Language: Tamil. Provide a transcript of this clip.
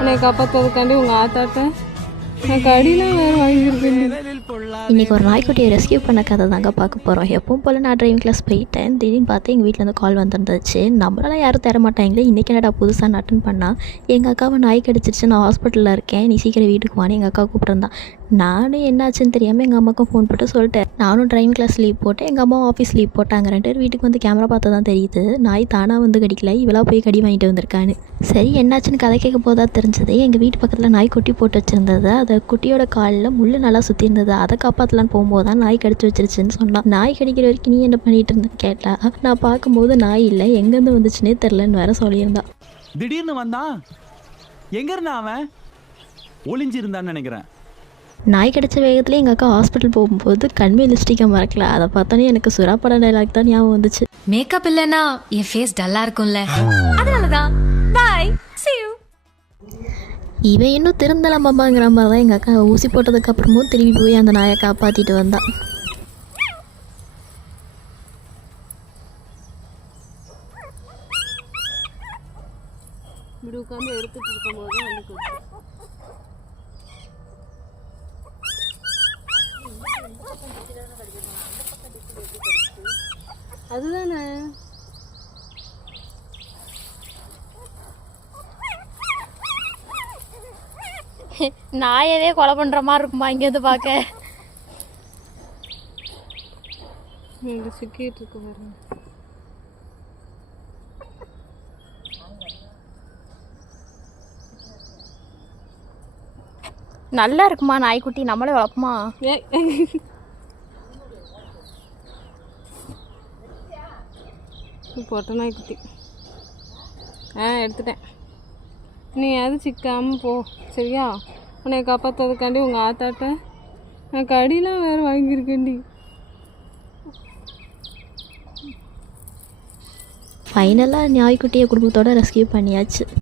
உன்னை காப்பாற்றுறதுக்காண்டி உங்கள் ஆத்தாட்ட நான் கடிலாம் வேறு வாங்கியிருக்கேன். இன்றைக்கி ஒரு நாய்க்குட்டியை ரெஸ்கியூ பண்ண கதை தாங்க பார்க்க போகிறோம். எப்பவும் போல் நான் டிரைவிங் கிளாஸ் போயிட்டேன். திடீர்னு பார்த்து எங்கள் வீட்டிலேருந்து கால் வந்துருந்துச்சு. நம்மளால யாரும் தர மாட்டாங்களே, இன்றைக்கி என்னடா புதுசாக அட்டன் பண்ணால் எங்கள் அக்காவை நாய் கடிச்சிருச்சு, நான் ஹாஸ்பிட்டலில் இருக்கேன், நீ சீக்கிரம் வீட்டுக்கு வான்னு எங்கள் அக்கா கூப்பிட்ருந்தான். நானும் என்னாச்சுன்னு தெரியாமல் எங்கள் அம்மாவுக்கும் ஃபோன் போட்டு சொல்லிட்டேன். நானும் டிரைவிங் கிளாஸ் லீவ் போட்டேன், எங்கள் அம்மாவும் ஆஃபீஸ் லீவ் போட்டாங்க. 2 பேர் வீட்டுக்கு வந்து கேமரா பார்த்து தான் தெரியுது நாய் தானாக வந்து கடிக்கல, இவளாக போய் கடி வாங்கிட்டு வந்திருக்கான்னு. சரி என்னாச்சுன்னு கதை கேட்க போதா தெரிஞ்சது, எங்கள் வீட்டு பக்கத்தில் நாய் குட்டி போட்டு வச்சுருந்தது. அதை குட்டியோட காலில் முள் நல்லா சுற்றி இருந்தது. அதை காப்பாற்றலான்னு போகும்போது தான் நாய் கடிச்சு வச்சிருச்சுன்னு சொன்னான். நாய் கடிக்கிற வரைக்கும் நீ என்ன பண்ணிட்டு இருந்தேன்னு கேட்டா, நான் பார்க்கும்போது நாய் இல்லை, எங்கேருந்து வந்துச்சுன்னே தெரிலன்னு வேற சொல்லியிருந்தான். திடீர்னு வந்தான், எங்க இருந்தா அவன் ஒளிஞ்சிருந்தான்னு நினைக்கிறேன். நாய் கடிச்ச வேகத்தில் எங்கள் அக்கா ஹாஸ்பிட்டல் போகும்போது கண்மை லிப்ஸ்டிக்கை மறக்கல. அதை பார்த்தோன்னே எனக்கு சுறா பட டைலாக் தான் ஞாபகம் வந்துச்சு. மேக்கப் இல்லைன்னா என் ஃபேஸ் டல்லா இருக்கும்ல, அதனாலதான். பாய், see you. இவன் இன்னும் திருந்தலாமாங்கிற மாதிரி தான் எங்கள் அக்கா ஊசி போட்டதுக்கு அப்புறமும் திரும்பி போய் அந்த நாயை காப்பாற்றிட்டு வந்தான். இப்படி உட்காந்து எடுத்துட்டு இருக்கும்போது வந்து அதுதானே நாயவே கொலை பண்ணுற மாதிரி இருக்குமா இங்கேருந்து பார்க்க. இங்கே சிக்கிட்டு இருக்கு பாருங்க. நல்லா இருக்குமா நாய்க்குட்டி, நம்மளே வளர்ப்போமா? பொட்டை நாய்க்குட்டி எடுத்துட்டேன். நீ அது சிக்காமல் போ சரியா? உன்னை காப்பாற்றுறதுக்காண்டி உங்கள் ஆத்தாட்ட நான் கடிலாம் வேறு வாங்கியிருக்கேன்டி. ஃபைனலாக நாய்க்குட்டியை குடும்பத்தோடு ரெஸ்கியூ பண்ணியாச்சு.